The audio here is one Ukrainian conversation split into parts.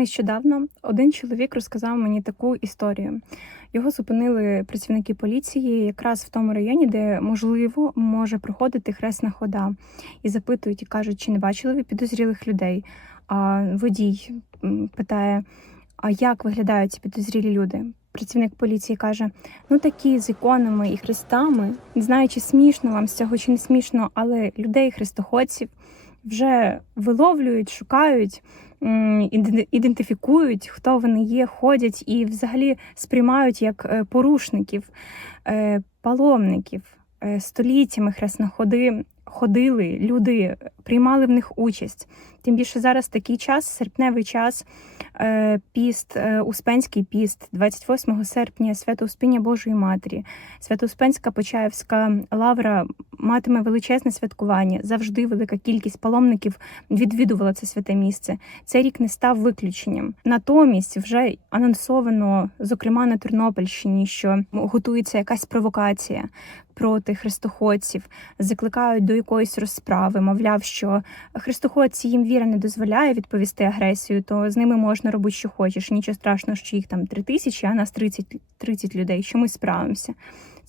Нещодавно один чоловік розказав мені таку історію. Його зупинили працівники поліції якраз в тому районі, де можливо може проходити хресна хода, і запитують і кажуть, чи не бачили ви підозрілих людей. А водій питає: А як виглядають ці підозрілі люди? Працівник поліції каже: ну такі з іконами і хрестами, не знаю, чи смішно вам з цього чи не смішно, але людей хрестоходців вже виловлюють, шукають, ідентифікують, хто вони є, ходять і взагалі сприймають як е, порушників, е, паломників. Е, Століттями хресноходи ходили, люди приймали в них участь. Тим більше зараз такий час, серпневий час, е, піст, е, Успенський піст, 28 серпня, свято Успіння Божої Матері, Свято-Успенська Почаївська лавра матиме величезне святкування. Завжди велика кількість паломників відвідувала це святе місце. Цей рік не став виключенням. Натомість вже анонсовано, зокрема на Тернопільщині, що готується якась провокація проти хрестоходців, закликають до якоїсь розправи. Мовляв, що хрестоходці їм віра не дозволяє відповісти агресію, то з ними можна робити, що хочеш. Нічого страшного, що їх там три тисячі, а нас 30, 30 людей. Що ми справимося?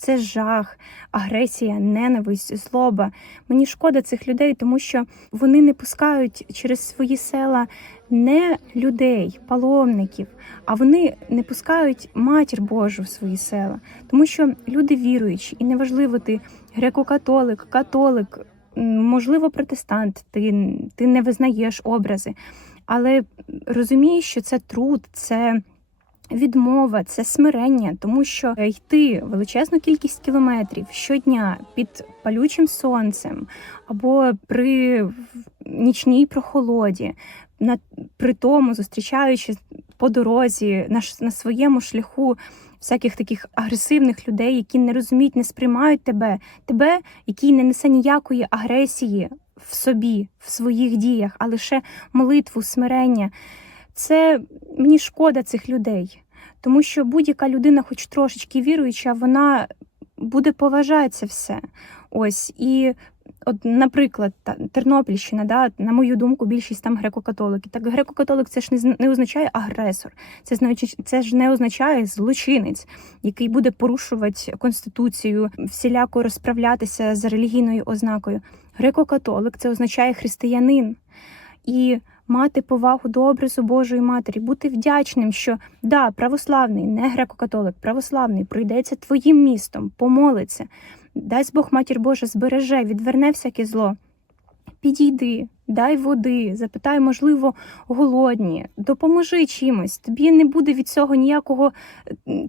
Це жах, агресія, ненависть, злоба. Мені шкода цих людей, тому що вони не пускають через свої села не людей, паломників, а вони не пускають матір Божу в свої села, тому що люди віруючі, і неважливо, ти греко-католик, католик, можливо, протестант, ти, ти не визнаєш образи, але розумієш, що це труд, це відмова, це смирення, тому що йти величезну кількість кілометрів щодня під палючим сонцем або при нічній прохолоді, на при тому зустрічаючи по дорозі на, на своєму шляху. Всяких таких агресивних людей, які не розуміють, не сприймають тебе, тебе, який не несе ніякої агресії в собі, в своїх діях, а лише молитву, смирення. Це мені шкода цих людей, тому що будь-яка людина, хоч трошечки віруюча, вона буде поважати це все. Ось і. От, наприклад, Тернопільщина, да, на мою думку, більшість там греко-католики. Так греко-католик це ж не, не означає агресор, це це ж не означає злочинець, який буде порушувати конституцію, всіляко розправлятися з релігійною ознакою. Греко-католик це означає християнин. І мати повагу до образу Божої Матері, бути вдячним, що да, православний, не греко-католик, православний пройдеться твоїм містом, помолиться. Дасть Бог матір Божа збереже, відверне всяке зло. Підійди, дай води, запитай, можливо, голодні, допоможи чимось. Тобі не буде від цього ніякого,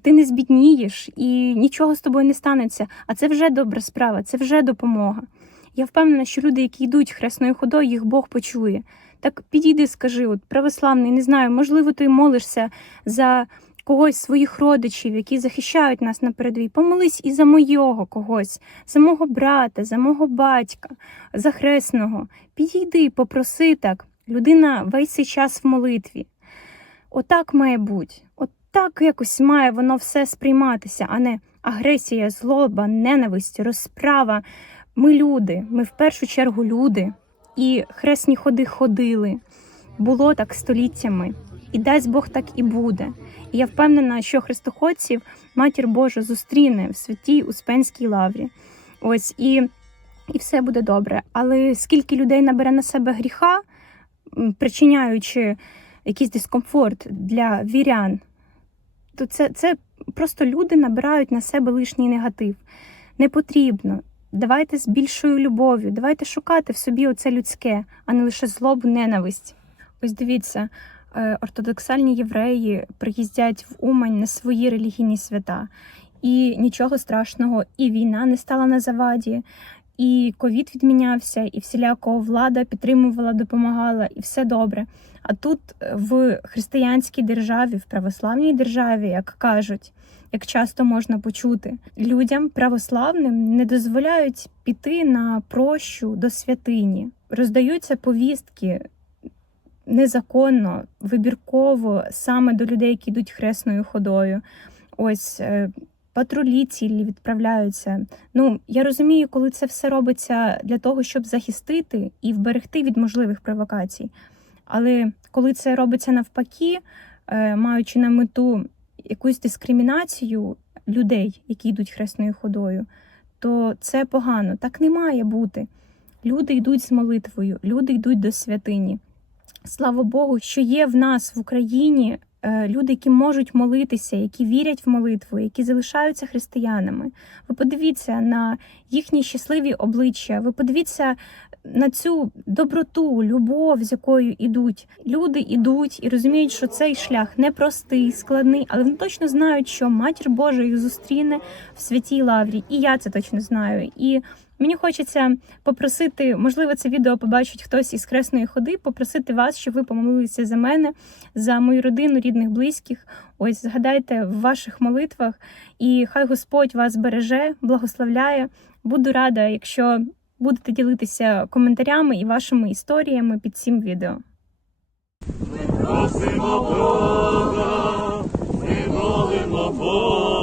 ти не збіднієш і нічого з тобою не станеться. А це вже добра справа, це вже допомога. Я впевнена, що люди, які йдуть хресною ходою, їх Бог почує. Так підійди, скажи, от православний, не знаю, можливо, ти молишся за когось своїх родичів, які захищають нас на передовій. Помолись і за мого когось, за мого брата, за мого батька, за хресного. Підійди, попроси так. Людина весь цей час в молитві. Отак має бути. Отак якось має воно все сприйматися, а не агресія, злоба, ненависть, розправа. Ми люди, ми в першу чергу люди, і хресні ходи ходили. Було так століттями, і дасть Бог так і буде. І я впевнена, що хрестоходців матір Божа зустріне в святій Успенській лаврі. Ось і, і все буде добре. Але скільки людей набере на себе гріха, причиняючи якийсь дискомфорт для вірян, то це, це просто люди набирають на себе лишній негатив. Не потрібно. Давайте з більшою любов'ю, давайте шукати в собі оце людське, а не лише злобу, ненависть. Ось дивіться, е, ортодоксальні євреї приїздять в Умань на свої релігійні свята, і нічого страшного, і війна не стала на заваді, і ковід відмінявся, і всіляко влада підтримувала, допомагала, і все добре. А тут е, в християнській державі, в православній державі, як кажуть, як часто можна почути, людям православним не дозволяють піти на прощу до святині, роздаються повістки незаконно, вибірково саме до людей, які йдуть хресною ходою. Ось е, патрулі цілі відправляються. Ну я розумію, коли це все робиться для того, щоб захистити і вберегти від можливих провокацій. Але коли це робиться навпаки, е, маючи на мету якусь дискримінацію людей, які йдуть хресною ходою, то це погано. Так не має бути. Люди йдуть з молитвою, люди йдуть до святині. Слава Богу, що є в нас в Україні е, люди, які можуть молитися, які вірять в молитву, які залишаються християнами. Ви подивіться на їхні щасливі обличчя. Ви подивіться на цю доброту, любов, з якою ідуть. Люди ідуть і розуміють, що цей шлях непростий, складний, але вони точно знають, що матір Божа їх зустріне в святій лаврі. І я це точно знаю. І мені хочеться попросити, можливо, це відео побачить хтось із хресної ходи, попросити вас, щоб ви помолилися за мене, за мою родину, рідних, близьких. Ось згадайте в ваших молитвах, і хай Господь вас береже, благословляє. Буду рада, якщо будете ділитися коментарями і вашими історіями під цим відео. Просимо Бога, ми молимо Бога,